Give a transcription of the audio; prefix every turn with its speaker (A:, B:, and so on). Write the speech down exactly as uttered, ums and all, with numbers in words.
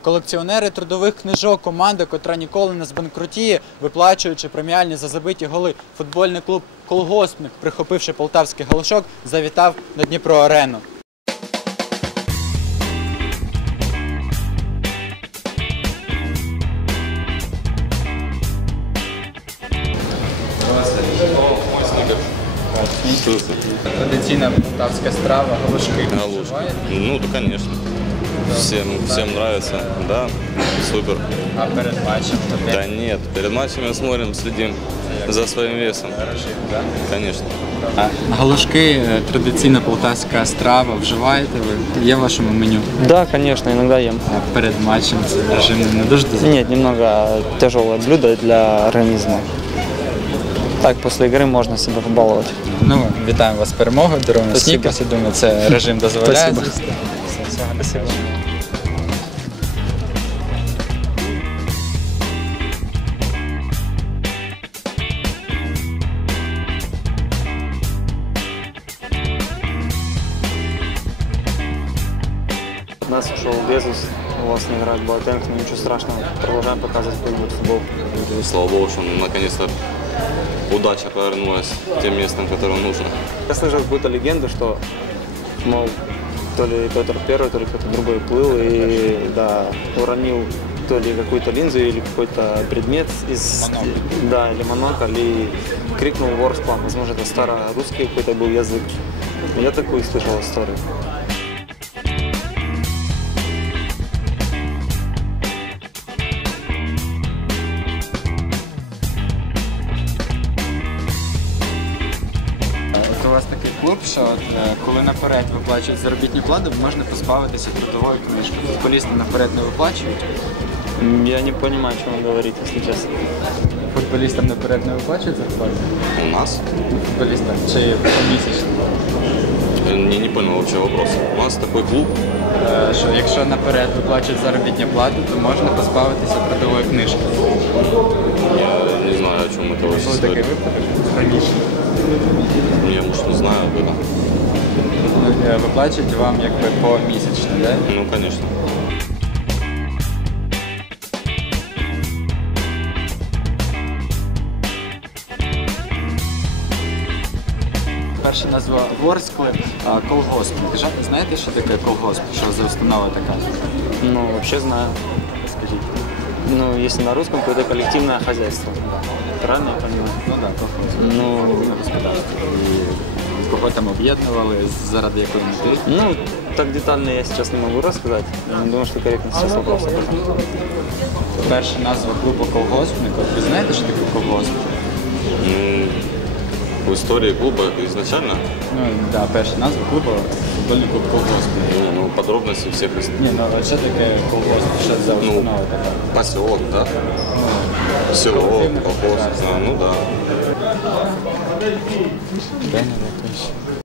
A: Колекціонери трудових книжок, команда, котра ніколи не збанкрутіє, виплачуючи преміальні за забиті голи. Футбольний клуб «Колгоспник», прихопивши полтавський галушок, завітав на Дніпро-арену. Традиційна полтавська страва, галушки.
B: Галушки. Ну, да, конечно. Всем, всем нравится, да, супер.
A: А перед матчем?
B: Да нет, перед матчем мы смотрим, следим за своим весом. Конечно.
A: А галушки – традиційна полтавська страва. Вживаєте ви? Є в вашому меню?
C: Да, конечно, иногда ем.
A: А перед матчем це режим не дуже дозволяє?
C: Нет, немного тяжелое блюдо для организма. Так, после игры можно себя побаловать.
A: Ну, вітаємо вас з перемогою, даруємо снікерс. Я думаю, це режим дозволяє.
C: Спасибо.
A: Спасибо.
C: Нас ушел Безус, у вас не играет Боатенг, но ничего страшного. Продолжаем показывать какой-нибудь футбол.
B: Слава богу, что наконец-то удача повернулась тем местом, которым нужно.
C: Я слышал какую-то легенду, что, мол, то ли Петр Первый, то ли кто-то другой плыл и, да, уронил то ли какую-то линзу или какой-то предмет из...
A: Монокль.
C: Да, или монокль, и крикнул вор в план. Возможно, это старорусский какой-то был язык. Я такую слышал историю.
A: У вас такий клуб, що от, е, коли наперед виплачують заробітну плату, можна позбавитися трудової книжки. Футболісти наперед не виплачують.
C: Я не понимаю, о чем он говорит, если честно.
A: Футболістам наперед не виплачують зарплату?
B: У нас?
A: Футболістам чи помісячно?
B: Я не понял вообще вопрос. У нас такой клуб.
A: Е, Що якщо наперед виплачують заробітну плату, то можна позбавитися трудової книжки.
B: Я не знаю, о чем это вообще
A: Був такий
B: стоит.
A: випадок раніше.
B: Я, может, не знаю об этом.
A: Е, Виплачують вам якби помісячно, так?
B: Ну, конечно.
A: Перша назва Ворскли – колгосп. Знаєте, що таке колгосп? Що за установа така?
C: Ну, вообще знаю.
A: Скажіть.
C: Ну, если на русском, то это коллективное хозяйство. Правильно я понимаю?
A: Ну так, колгосп.
C: Ну,
A: Господарство. І кого там об'єднували, заради якої мети?
C: ну, так детально я сейчас не могу рассказать. Я не думаю, что корректно сейчас вопрос.
A: Перша назва клубу колгоспник. От ви знаєте, що таке колгосп?
B: Ну, в истории клуба изначально,
A: Ну, так, да, перша назва клубу – футбольний клуб колгоспник.
B: ну, ну, подробности всех ист-
A: Ні, ну а що таке колгосп? Що за
B: Ну,
A: установа така?
B: поселок, да? Село,
A: коллективное
B: колхоз,
A: господарство.
B: да, ну да.
A: День,